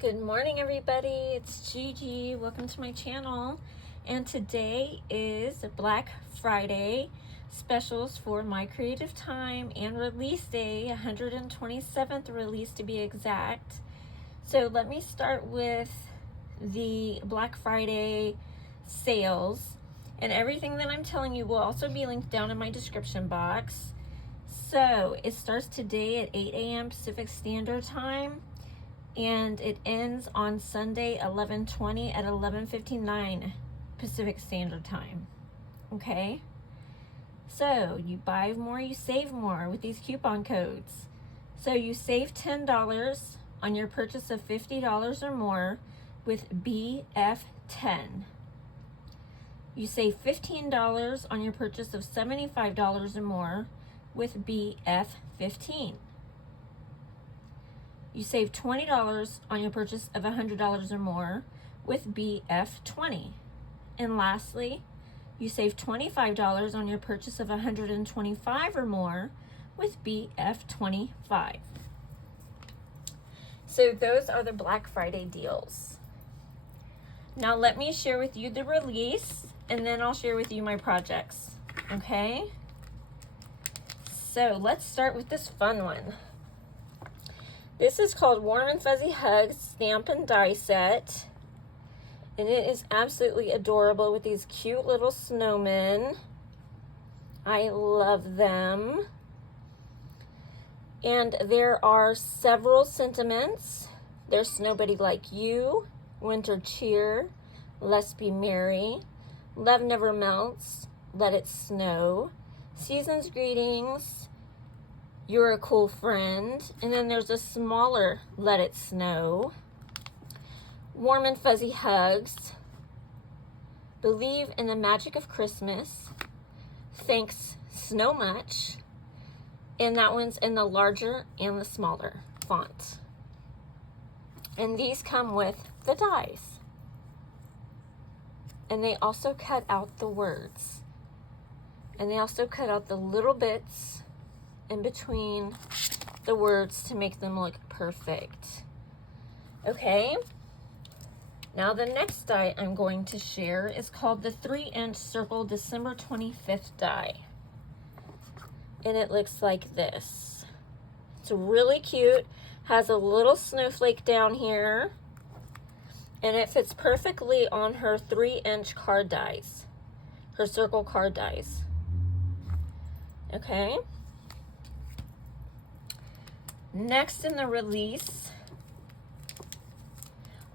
Good morning, everybody. It's Gigi. Welcome to my channel. And today is Black Friday specials for My Creative Time and release day, 127th release to be exact. So let me start with the Black Friday sales. And everything that I'm telling you will also be linked down in my description box. So it starts today at 8 a.m. Pacific Standard Time. And it ends on Sunday, 11/20 at 11:59 Pacific Standard Time. Okay? So you buy more, you save more with these coupon codes. So you save $10 on your purchase of $50 or more with BF10. You save $15 on your purchase of $75 or more with BF15. You save $20 on your purchase of $100 or more with BF20. And lastly, you save $25 on your purchase of $125 or more with BF25. So those are the Black Friday deals. Now let me share with you the release, and then I'll share with you my projects. Okay? So let's start with this fun one. This is called Warm and Fuzzy Hugs Stamp and Die Set. And it is absolutely adorable with these cute little snowmen. I love them. And there are several sentiments. There's Nobody Like You, Winter Cheer, Let's Be Merry, Love Never Melts, Let It Snow, Season's Greetings, You're a Cool Friend, and then there's a smaller Let It Snow, Warm and Fuzzy Hugs, Believe in the Magic of Christmas, Thanks Snow Much, and that one's in the larger and the smaller font. And these come with the dies. And they also cut out the words. And they also cut out the little bits in between the words to make them look perfect. Okay, now the next die I'm going to share is called the 3-inch Circle December 25th die. And it looks like this. It's really cute, has a little snowflake down here, and it fits perfectly on her 3-inch card dies, her circle card dies. Okay. Next in the release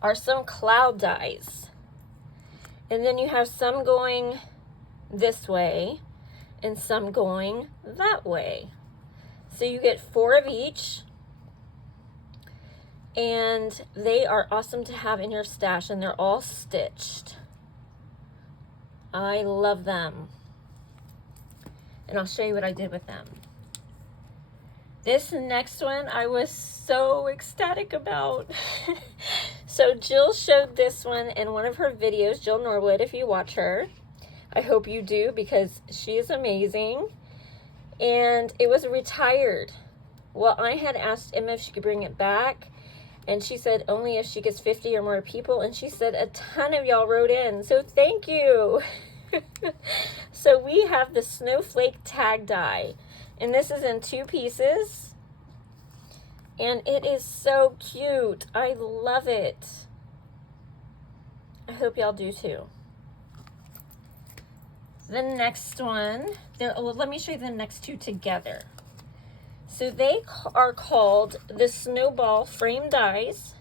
are some cloud dies. And then you have some going this way and some going that way. So you get 4 of each. And they are awesome to have in your stash, and they're all stitched. I love them. And I'll show you what I did with them. This next one I was so ecstatic about. So Jill showed this one in one of her videos, Jill Norwood, if you watch her. I hope you do, because she is amazing. And it was retired. Well, I had asked Emma if she could bring it back, and she said only if she gets 50 or more people, and she said a ton of y'all wrote in, so thank you. So we have the Snowflake Tag Die. And this is in 2 pieces. And it is so cute. I love it. I hope y'all do too. The next one, well, let me show you the next 2 together. So they are called the Snowball Frame Dies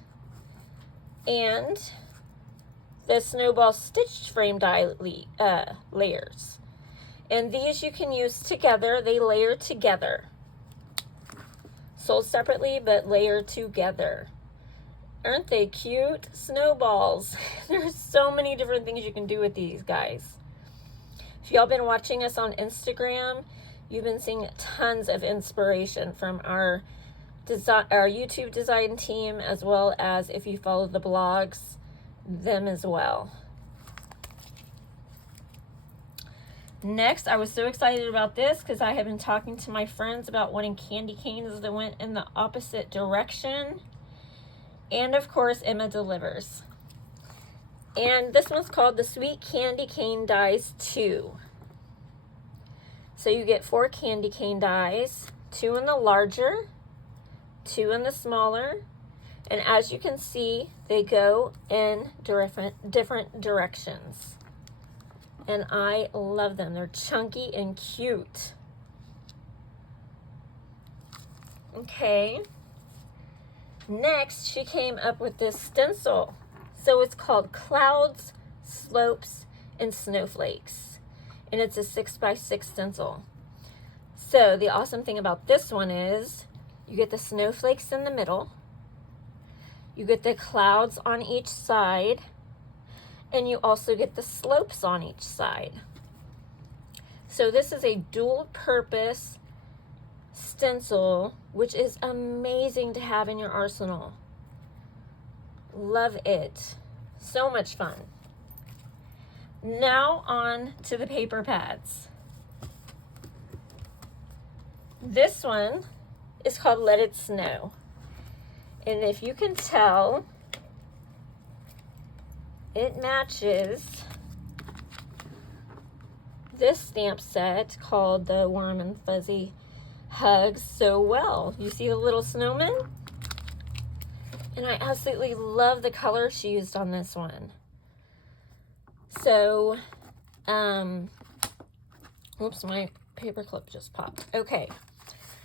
and the Snowball Stitched Frame Die layers. And these you can use together. They layer together. Sold separately, but layered together. Aren't they cute? Snowballs. There's so many different things you can do with these guys. If y'all been watching us on Instagram, you've been seeing tons of inspiration from our YouTube design team, as well as if you follow the blogs, them as well. Next, I was so excited about this because I have been talking to my friends about wanting candy canes that went in the opposite direction. And of course, Emma delivers. And this one's called the Sweet Candy Cane Dies 2. So you get 4 candy cane dies, 2 in the larger, 2 in the smaller, and as you can see, they go in different directions. And I love them. They're chunky and cute. Okay. Next, she came up with this stencil. So it's called Clouds, Slopes, and Snowflakes. And it's a 6x6 stencil. So the awesome thing about this one is you get the snowflakes in the middle. You get the clouds on each side. And you also get the slopes on each side. So this is a dual purpose stencil, which is amazing to have in your arsenal. Love it. So much fun. Now on to the paper pads. This one is called Let It Snow. And if you can tell, it matches this stamp set called the Warm and Fuzzy Hugs so well. You see the little snowman? And I absolutely love the color she used on this one. So, oops, my paper clip just popped. Okay,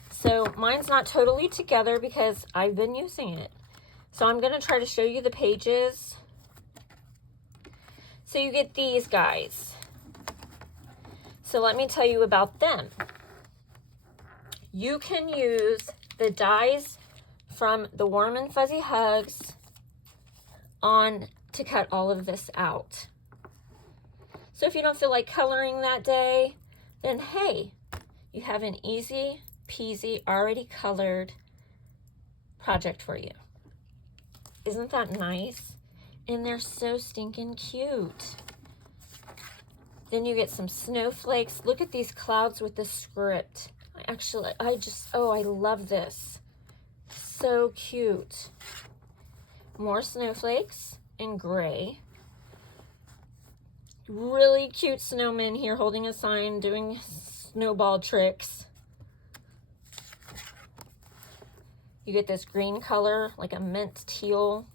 so mine's not totally together because I've been using it. So I'm gonna try to show you the pages. So you get these guys. So let me tell you about them. You can use the dies from the Warm and Fuzzy Hugs on to cut all of this out. So if you don't feel like coloring that day, then hey, you have an easy peasy, already colored project for you. Isn't that nice? And they're so stinking cute. Then you get some snowflakes. Look at these clouds with the script. I love this. So cute. More snowflakes in gray. Really cute snowman here holding a sign, doing snowball tricks. You get this green color, like a mint teal.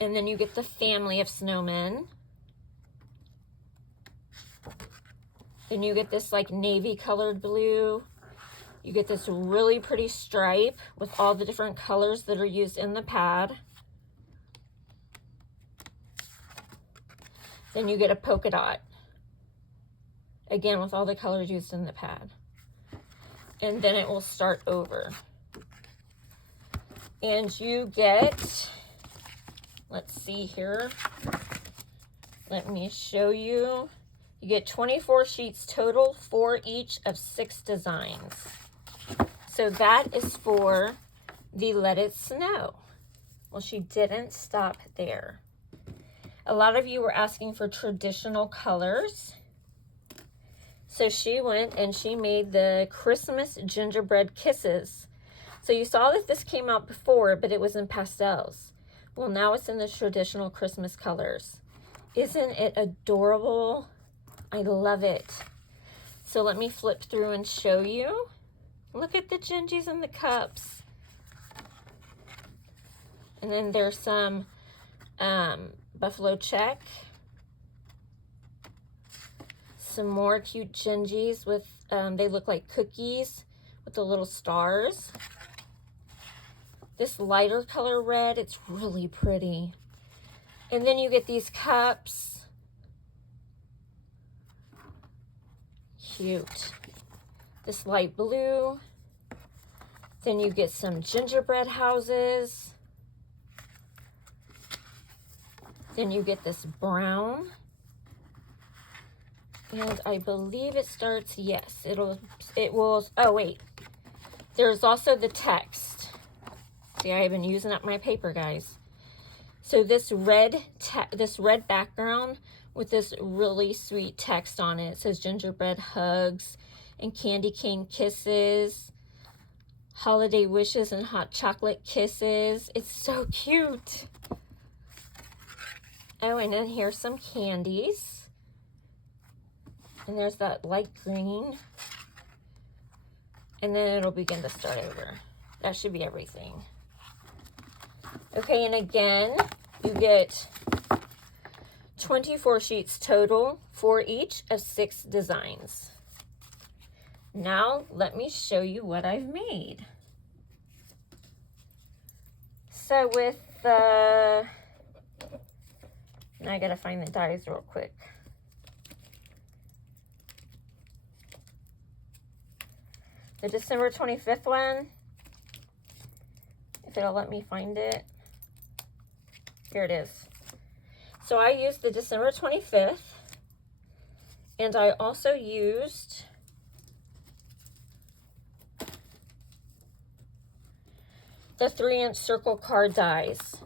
And then you get the family of snowmen. Then you get this like navy colored blue. You get this really pretty stripe with all the different colors that are used in the pad. Then you get a polka dot. Again, with all the colors used in the pad. And then it will start over. And you get, let's see here. Let me show you. You get 24 sheets total for each of 6 designs. So that is for the Let It Snow. Well, she didn't stop there. A lot of you were asking for traditional colors. So she went and she made the Christmas Gingerbread Kisses. So you saw that this came out before, but it was in pastels. Well, now it's in the traditional Christmas colors. Isn't it adorable? I love it. So let me flip through and show you. Look at the gingies and the cups. And then there's some buffalo check. Some more cute gingies with, they look like cookies with the little stars. This lighter color red, it's really pretty. And then you get these cups. Cute. This light blue. Then you get some gingerbread houses. Then you get this brown. And I believe it starts, yes, it will, oh wait. There's also the text. See, I've been using up my paper, guys. So this red background with this really sweet text on it. It says gingerbread hugs and candy cane kisses. holiday wishes and hot chocolate kisses. It's so cute. Oh, and then here's some candies. And there's that light green. And then it'll begin to start over. That should be everything. Okay, and again, you get 24 sheets total for each of 6 designs. Now, let me show you what I've made. So with the... Now I gotta find the dies real quick. The December 25th one, if it'll let me find it. Here it is. So I used the December 25th, and I also used the 3-inch circle card dies,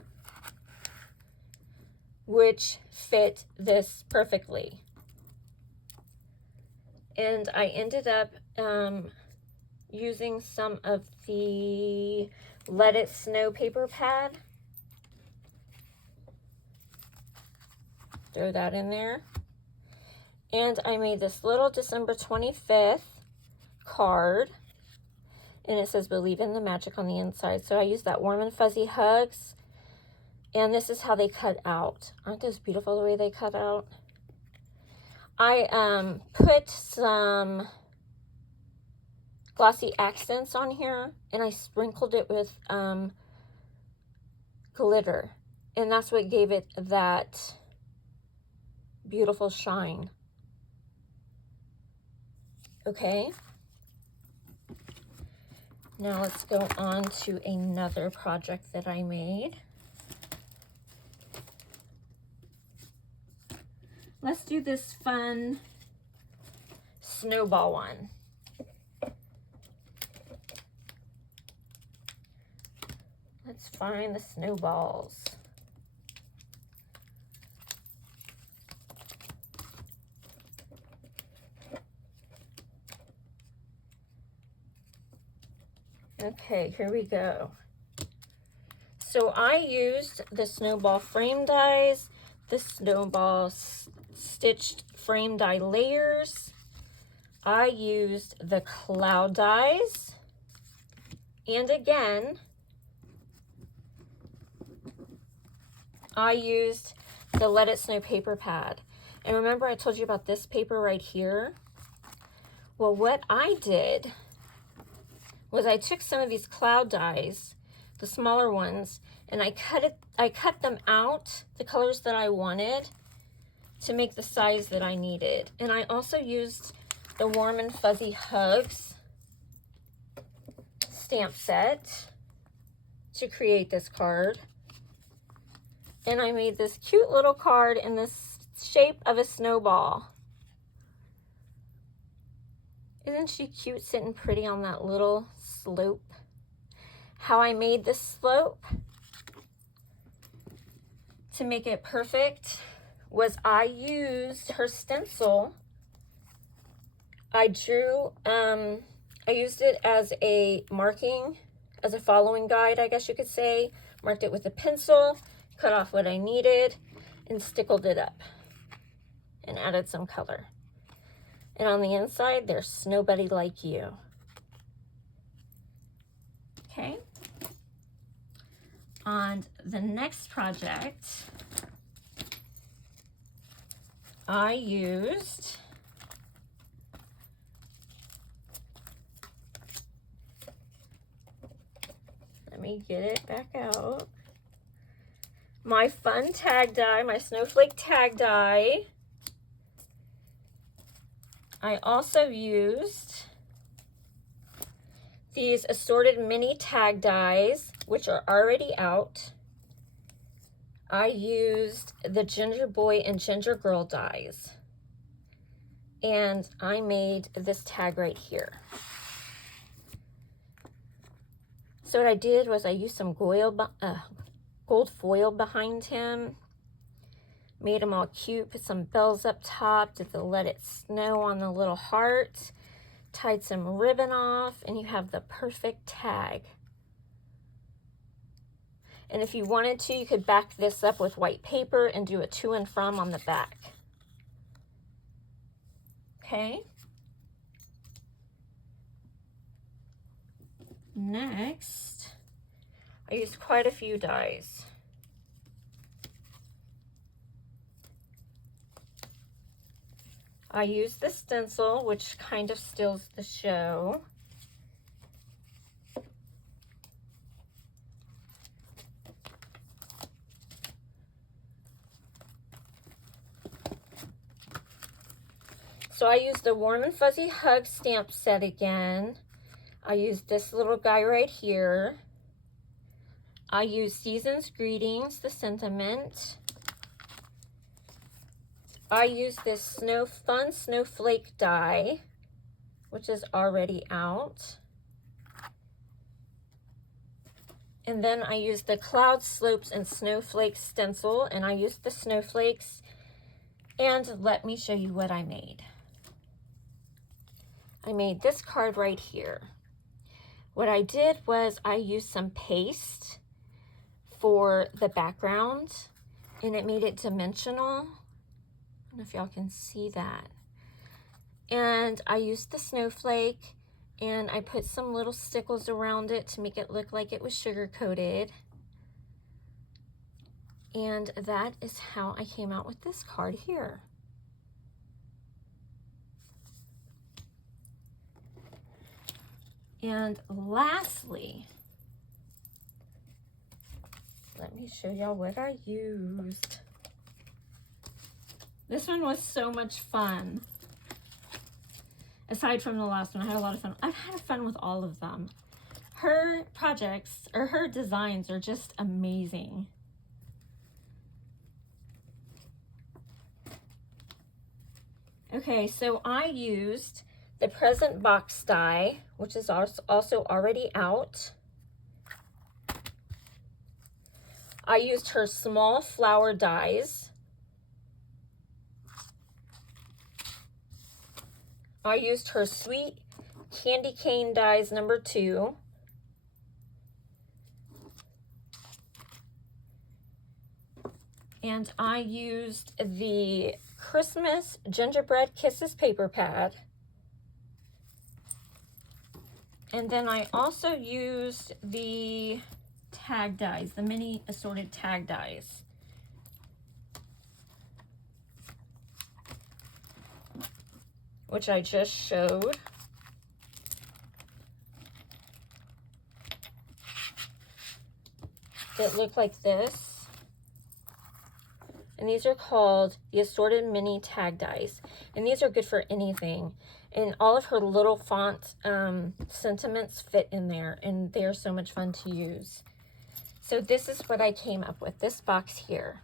which fit this perfectly. And I ended up using some of the Let It Snow paper pad. Throw that in there. And I made this little December 25th card. And it says, "Believe in the magic" on the inside. So I used that Warm and Fuzzy Hugs. And this is how they cut out. Aren't those beautiful the way they cut out? I put some glossy accents on here, and I sprinkled it with glitter, and that's what gave it that beautiful shine. Okay, now let's go on to another project that I made. Let's do this fun snowball one. Let's find the snowballs. Okay, here we go. So I used the snowball frame dies, the snowball stitched frame die layers. I used the cloud dies, and again, I used the Let It Snow paper pad. And remember I told you about this paper right here? Well, what I did was I took some of these cloud dies, the smaller ones, and I cut them out, the colors that I wanted, to make the size that I needed. And I also used the Warm and Fuzzy Hugs stamp set to create this card. And I made this cute little card in this shape of a snowball. Isn't she cute, sitting pretty on that little slope? How I made this slope to make it perfect was I used her stencil. I used it as a marking, as a following guide, I guess you could say. Marked it with a pencil, cut off what I needed, and stickled it up and added some color. And on the inside, there's Nobody Like You. Okay. On the next project, I used let me get it back out. My fun tag die, my snowflake tag die. I also used these assorted mini tag dies, which are already out. I used the Ginger Boy and Ginger Girl dies. And I made this tag right here. So what I did was I used some gold foil behind him. Made them all cute, put some bells up top, did the Let It Snow on the little heart. tied some ribbon off, and you have the perfect tag. And if you wanted to, you could back this up with white paper and do a to and from on the back. Okay. Next, I used quite a few dies. I used the stencil, which kind of steals the show. So I used the Warm and Fuzzy Hug stamp set again. I used this little guy right here. I used Season's Greetings, the sentiment. I used this Fun Snowflake die, which is already out. And then I used the Cloud Slopes and Snowflake stencil, and I used the snowflakes. And let me show you what I made. I made this card right here. What I did was I used some paste for the background, and it made it dimensional. I don't know if y'all can see that. And I used the snowflake, and I put some little stickles around it to make it look like it was sugar coated. And that is how I came out with this card here. And lastly, let me show y'all what I used. This one was so much fun. Aside from the last one, I had a lot of fun. I've had fun with all of them. Her projects, or her designs, are just amazing. Okay, so I used the Present Box die, which is also already out. I used her small flower dies. I used her Sweet Candy Cane dies number 2. And I used the Christmas Gingerbread Kisses paper pad. And then I also used the tag dies, the mini assorted tag dies. Which I just showed. It looked like this. And these are called the assorted mini tag dies. And these are good for anything. And all of her little font sentiments fit in there, and they're so much fun to use. So this is what I came up with, this box here.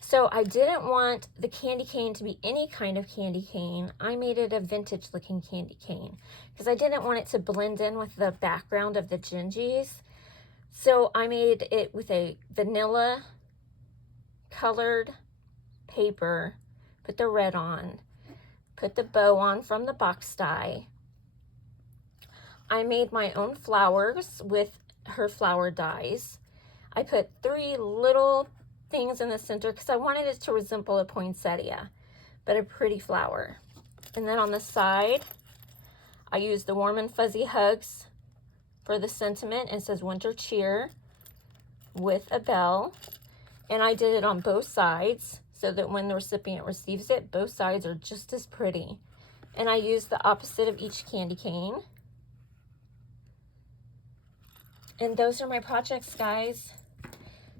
So I didn't want the candy cane to be any kind of candy cane. I made it a vintage looking candy cane because I didn't want it to blend in with the background of the Gingies. So I made it with a vanilla colored paper, put the red on, put the bow on from the box die. I made my own flowers with her flower dies. I put 3 little things in the center because I wanted it to resemble a poinsettia, but a pretty flower. And then on the side, I used the Warm and Fuzzy Hugs for the sentiment. It says Winter Cheer with a bell. And I did it on both sides so that when the recipient receives it, both sides are just as pretty. And I used the opposite of each candy cane. And those are my projects, guys.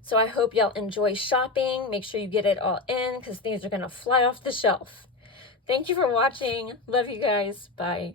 So I hope y'all enjoy shopping. Make sure you get it all in because these are going to fly off the shelf. Thank you for watching. Love you guys. Bye.